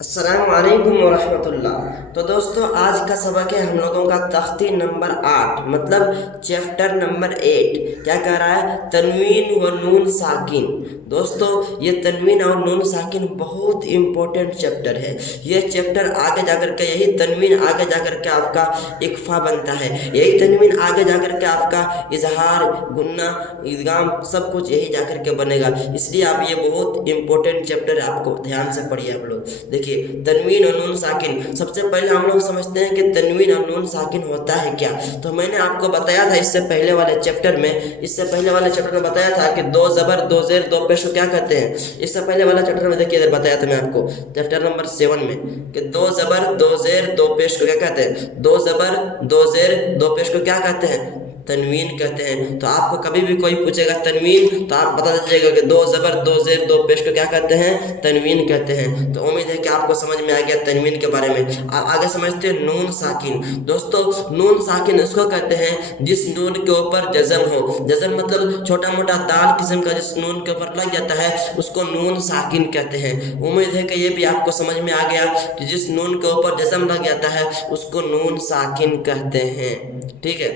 अस्सलाम वालेकुम वरहमतुल्लाह। तो दोस्तों, आज का सबक है हम लोगों का तख्ती नंबर 8, मतलब चैप्टर नंबर 8। क्या कह रहा है? तनवीन व नून साकिन। दोस्तों, ये तनवीन और नून साकिन बहुत इम्पोर्टेंट चैप्टर है। ये चैप्टर आगे जाकर के, यही तनवीन आगे जाकर के आपका इक्फा बनता है, यही तनवीन आगे जाकर के आपका इजहार, गुन्ना, इदगाम सब कुछ यही जाकर के बनेगा। इसलिए आप ये बहुत इम्पोर्टेंट चैप्टर है, आपको ध्यान से पढ़िए आप लोग। देखिए, तनवीन और नून साकिन। सबसे पहले हम लोग समझते हैं कि तनवीन और नून साकिन होता है क्या। तो मैंने आपको बताया था इससे पहले वाले चैप्टर में बताया था कि दो जबर, दो जेर, दो पेश को क्या कहते हैं। इससे पहले वाला चैप्टर में देखिए, इधर बताया था मैं आपको चैप्टर नंबर 7 में कि दो जबर, दो जेर, दो पेश को क्या कहते हैं। दो जबर, दो जेर, दो पेश को क्या कहते हैं? तनवीन कहते हैं। तो आपको कभी भी कोई पूछेगा तनवीन, तो आप बता दीजिएगा कि दो जबर, दो जेर, दो पेश को क्या कहते हैं? तनवीन कहते हैं। तो उम्मीद है कि आपको समझ में आ गया तनवीन के बारे में। आगे समझते हैं नून साकिन। दोस्तों, नून साकिन उसको कहते हैं जिस नून के ऊपर जज़म हो। जज़म मतलब छोटा मोटा दाल किस्म का जिस नून के ऊपर लग जाता है उसको नून साकिन कहते हैं। उम्मीद है कि ये भी आपको समझ में आ गया कि जिस नून के ऊपर जज़म लग जाता है उसको नून साकिन कहते हैं। ठीक है,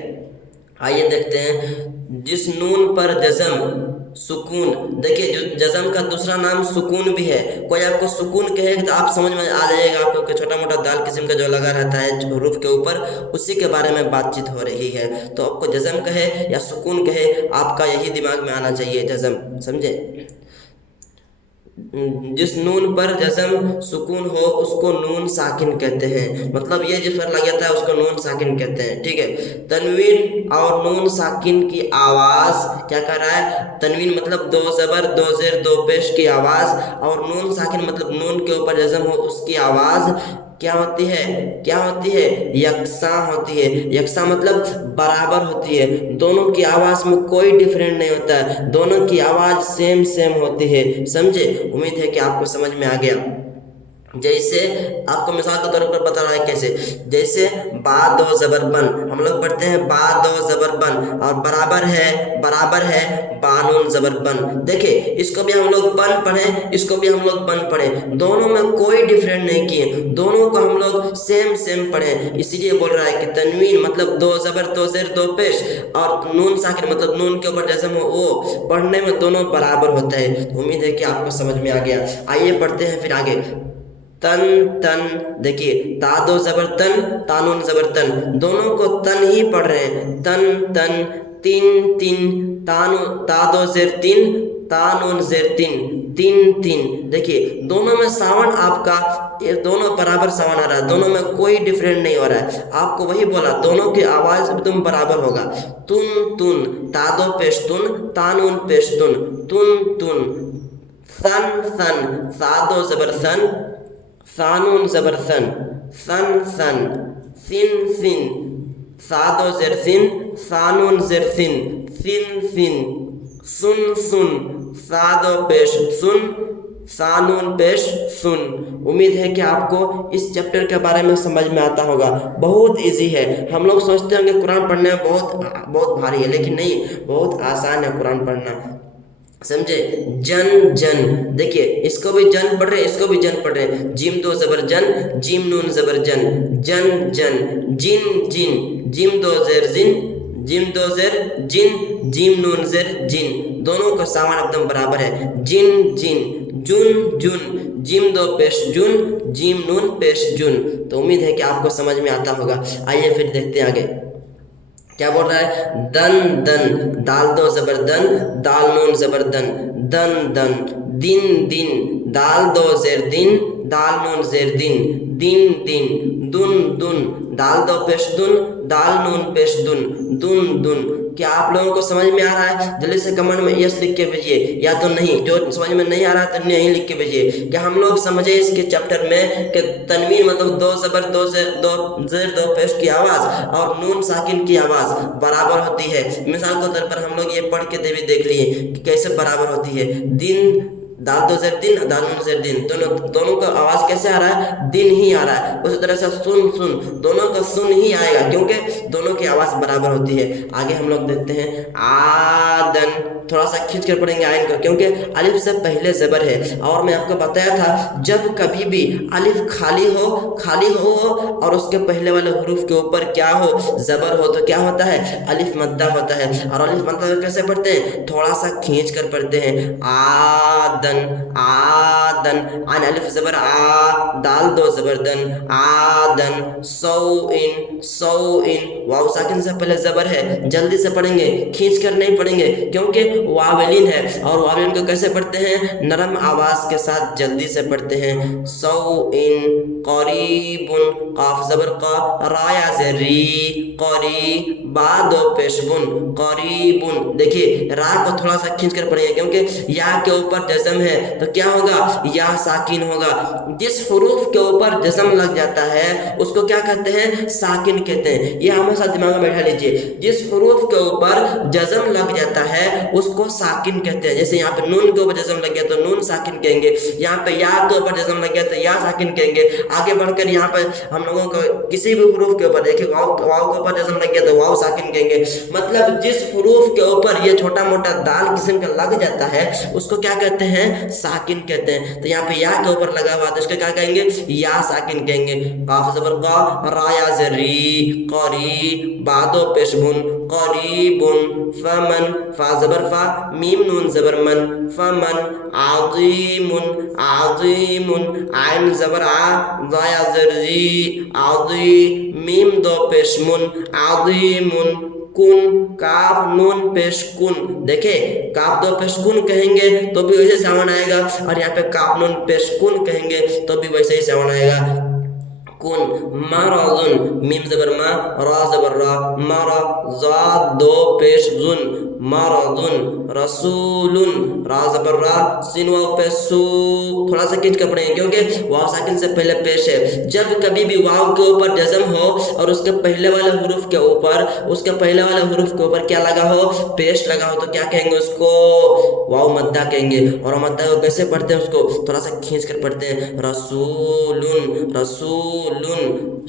आइए देखते हैं जिस नून पर जज़म, सुकून। देखिए, जो जज़म का दूसरा नाम सुकून भी है। कोई आपको सुकून कहेगा तो आप समझ में आ जाएगा आपको कि छोटा मोटा दाल किस्म का जो लगा रहता है हरूफ के ऊपर, उसी के बारे में बातचीत हो रही है। तो आपको जज़म कहे या सुकून कहे, आपका यही दिमाग में आना चाहिए, जज़म। समझे? जिस नून पर जज़म सुकून हो उसको नून साकिन कहते हैं। मतलब ये जिस पर लग जाता है उसको नून साकिन कहते हैं। ठीक है, तनवीन और नून साकिन की आवाज़ क्या कर रहा है? तनवीन मतलब दो ज़बर, दो ज़ेर, दो पेश की आवाज़, और नून साकिन मतलब नून के ऊपर जज़म हो उसकी आवाज़ क्या होती है? यकसा होती है। यकसा मतलब बराबर होती है। दोनों की आवाज़ में कोई डिफरेंट नहीं होता है, दोनों की आवाज़ सेम होती है। समझे? उम्मीद है कि आपको समझ में आ गया। जैसे आपको मिसाल के तौर पर बता रहा है कैसे। जैसे बा दो जबर बन, हम लोग पढ़ते हैं बा दो जबर बन, और बराबर है बानून जबर बन। देखिए, इसको भी हम लोग बन पढ़े, इसको भी हम लोग बन पढ़े, दोनों में कोई डिफरेंट नहीं किए, दोनों को हम लोग सेम पढ़े। इसीलिए बोल रहा है कि तनवीन मतलब दो जबर, दो जेर, दो पेश, और नून साकिन मतलब नून के ऊपर जज़म हो, वो पढ़ने में दोनों बराबर होता है। उम्मीद है कि आपको समझ में आ गया। आइए पढ़ते हैं फिर आगे। तन तन। देखिए, ता दो जबर तन, तानून जबर तन, दोनों को तन ही पढ़ रहे हैं। तन तन। तीन तीन, तानू ता दो जेर तीन, तानून जेर तीन, तीन तीन। देखिए, दोनों में सावन आपका ये दोनों बराबर सावन आ रहा है, दोनों में कोई डिफरेंट नहीं हो रहा है। आपको वही बोला, दोनों की आवाज़ एकदम बराबर होगा। तुन तुन, ता दो पेश तुन, तानून पेश तुन, तुन तुन। सन सन, सा दो जबर सन, सानून जबर सन, सन सन। सिन सिन, सादो जेर सिन, सानून जेर सिन, सिन सिन। सुन सुन, सादो पेश सुन, सानून पेश सुन। उम्मीद है कि आपको इस चैप्टर के बारे में समझ में आता होगा। बहुत इजी है। हम लोग सोचते होंगे कुरान पढ़ने में बहुत भारी है, लेकिन नहीं, बहुत आसान है कुरान पढ़ना। समझे? जन जन। देखिए, इसको भी जन पढ़ रहे, इसको भी जन पढ़ रहे। जिम दो जबर जन, जिम नून जबर जन, जन जन। जिन जिन, जिम दो जेर जिन, जिम दो जेर जिन, जिम नून जेर जिन, दोनों का सामान एकदम बराबर है। जिन जिन। जुन जुन, जिम दो पेश जुन, जिम नून पेश जुन। तो उम्मीद है कि आपको समझ में आता होगा। आइए फिर देखते हैं आगे क्या बोल रहा है। दन दन, दाल दो जबर दन, दाल नून जबर दन, दन दन। दिन दिन, दाल दो जेर दिन, दाल नून जेर दिन, दिन दिन। दुन दुन, दाल दो पेश दुन, दाल नून पेश दुन, दुन दुन। क्या आप लोगों को समझ में आ रहा है? जल्दी से कमेंट में यस लिख के भेजिए, या तो नहीं। जो समझ में नहीं आ रहा है तो नहीं लिख के भेजिए। क्या हम लोग समझे इसके चैप्टर में कि तनवीन मतलब दो जबर, दो जेर, दो पेश की आवाज़, और नून साकिन की आवाज़ बराबर होती है। मिसाल के तौर पर हम लोग ये पढ़ के देख लिए कि कैसे बराबर होती है। दिन, दाल दो जेर दिन, दाल नून जेर दिन, दोनों का आवाज़ कैसे आ रहा है? दिन ही आ रहा है। उसी तरह से सुन सुन, दोनों का सुन ही आएगा, क्योंकि दोनों की आवाज़ बराबर होती है। आगे हम लोग देखते हैं आदन। थोड़ा सा खींच कर पढ़ेंगे आइन को, क्योंकि अलिफ से पहले ज़बर है। और मैं आपको बताया था जब कभी भी अलिफ खाली हो और उसके पहले वाले हरूफ के ऊपर क्या हो, ज़बर हो, तो क्या होता है, अलिफ मद्दा होता है। और अलिफ मद्दा कैसे पढ़ते हैं, थोड़ा सा खींच कर पढ़ते हैं। आदन आदन, आन अलिफ ज़बर आ, दाल दो ज़बर दन, आदन। सौ इन वाव साकिन से पहले ज़बर है, जल्दी से पढ़ेंगे, खींच कर नहीं पढ़ेंगे, क्योंकि वावेलिन है। और वावेलिन को कैसे पढ़ते हैं, नरम आवाज़ के साथ जल्दी से पढ़ते हैं। सौ इन करीबुन, काफ ज़बर का, राया से री, करी, बाद पेशबुन, करीबुन। देखिए रा को थोड़ा सा खींच कर पढ़ेंगे, क्योंकि या के ऊपर जज़म है तो क्या होगा, या साकिन होगा। जिस हुरूफ के ऊपर जज़म लग जाता है उसको क्या कहते हैं, साकिन कहते हैं। ये हमेशा दिमाग में बैठा लीजिए, जिस हुरूफ के ऊपर जज़म लग जाता है उसको साकिन कहते हैं। जैसे यहाँ पे नून के ऊपर जज़म लग गया तो नून साकिन कहेंगे, यहाँ पे या के ऊपर जज़म लग गया तो या साकिन कहेंगे। आगे बढ़कर यहाँ पे हम लोगों को किसी भी हुरूफ के ऊपर, देखिए वाव के ऊपर जज़म लग गया तो वाव साकिन कहेंगे। मतलब जिस हुरूफ के ऊपर ये छोटा मोटा दाल किस्म का लग जाता है उसको क्या कहते हैं, साकिन कहते हैं। तो यहाँ पे या के ऊपर लगा हुआ तो इसको क्या कहेंगे, या साकिन कहेंगे। काफ ज़बर का, राया ज़री, करी, बादो पेशबुन, करीबुन, फमन, फा ज़बर फा, मीम नून ज़बर मन, फमन, आज़ीमुन, आज़ीमुन, आइन ज़बर आ, राया ज़री, आज़ी, मीम दो पेशमुन, आज़ीमुन, कुन, काफ नून पेश कुन। देखे काफ दो पेश कुन कहेंगे तो भी वैसे सावन आएगा, और यहाँ पे काफ नून पेश कुन कहेंगे तो भी वैसे ही सावन आएगा। कुन, मरज़ुन, मीम ज़बर मा, रा ज़बर रा, मरा, ज़ा दो पेश जुन, मरज़ुन, रसूलुन, रा ज़बर रा, सिन वाव पेश सू। थोड़ा सा खींच कर पढ़ेंगे, क्योंकि वाव साकिन से पहले पेश है। जब कभी भी वाव के ऊपर जज़म हो और उसके पहले वाले हुरूफ के ऊपर क्या लगा हो, पेश लगा हो, तो क्या कहेंगे उसको, वाव मद्दा कहेंगे। और मद्दा को कैसे पढ़ते हैं, उसको थोड़ा सा खींच कर पढ़ते हैं। रसूलुन, रसूलुन,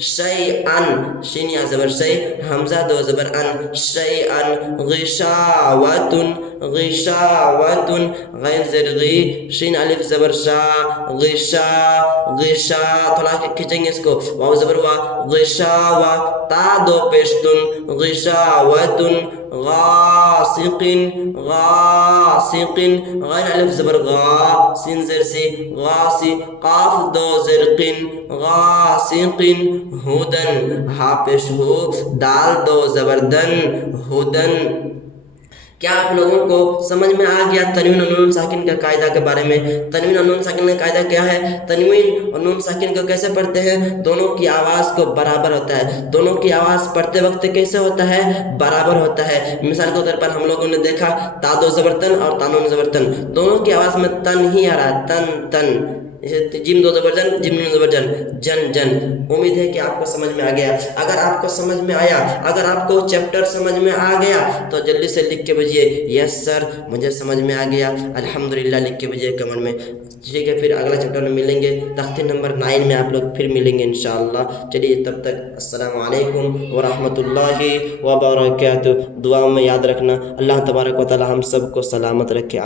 शैअन, शिन या ज़बर शै, हमज़ा दो ज़बर अन, शैअन, गिशावतुन, गिशावतुन, गैन ज़र गी, शिन अलिफ ज़बर शा, गिशा, गिशा। थोड़ा खींचेंगे इसको, वाव ज़बर वा, गिशावा, ता दो पेशतुन, गिशावतुन, गासिकिन, गासिकिन, गैन अलिफ ज़बर गा, सिन ज़र सी, गासी, काफ दो ज़रकिन, गासिकिन, हुदन, हा पेश हो, दाल दो ज़बर दन, हुदन। क्या आप लोगों को समझ में आ गया तनवीन और नून साकिन का कायदा के बारे में? तनवीन और नून साकिन का कायदा क्या है? तनवीन और नून साकिन को कैसे पढ़ते हैं? दोनों की आवाज़ को बराबर होता है। दोनों की आवाज़ पढ़ते वक्त कैसे होता है? बराबर होता है। मिसाल के तौर पर हम लोगों ने देखा तादो ज़बरतन और तानून ज़बरतन, दोनों की आवाज़ में तन ही आ रहा है, तन तन। जिम दो ज़बरजन, जिम नून ज़बरजन, जन जन। उम्मीद है कि आपको समझ में आ गया। अगर आपको समझ में आया, अगर आपको चैप्टर समझ में आ गया तो जल्दी से लिख के भेजिए, यस सर मुझे समझ में आ गया, अल्हम्दुलिल्लाह लिख के भेजिए कमेंट में। ठीक है, फिर अगला चैप्टर में मिलेंगे, तख्ती नंबर 9 में आप लोग फिर मिलेंगे इंशाअल्लाह। चलिए तब तक अस्सलामु अलैकुम व रहमतुल्लाहि व बरकातुहू। दुआ में याद रखना, अल्लाह तबारक व तआला हम सबको सलामत रखे।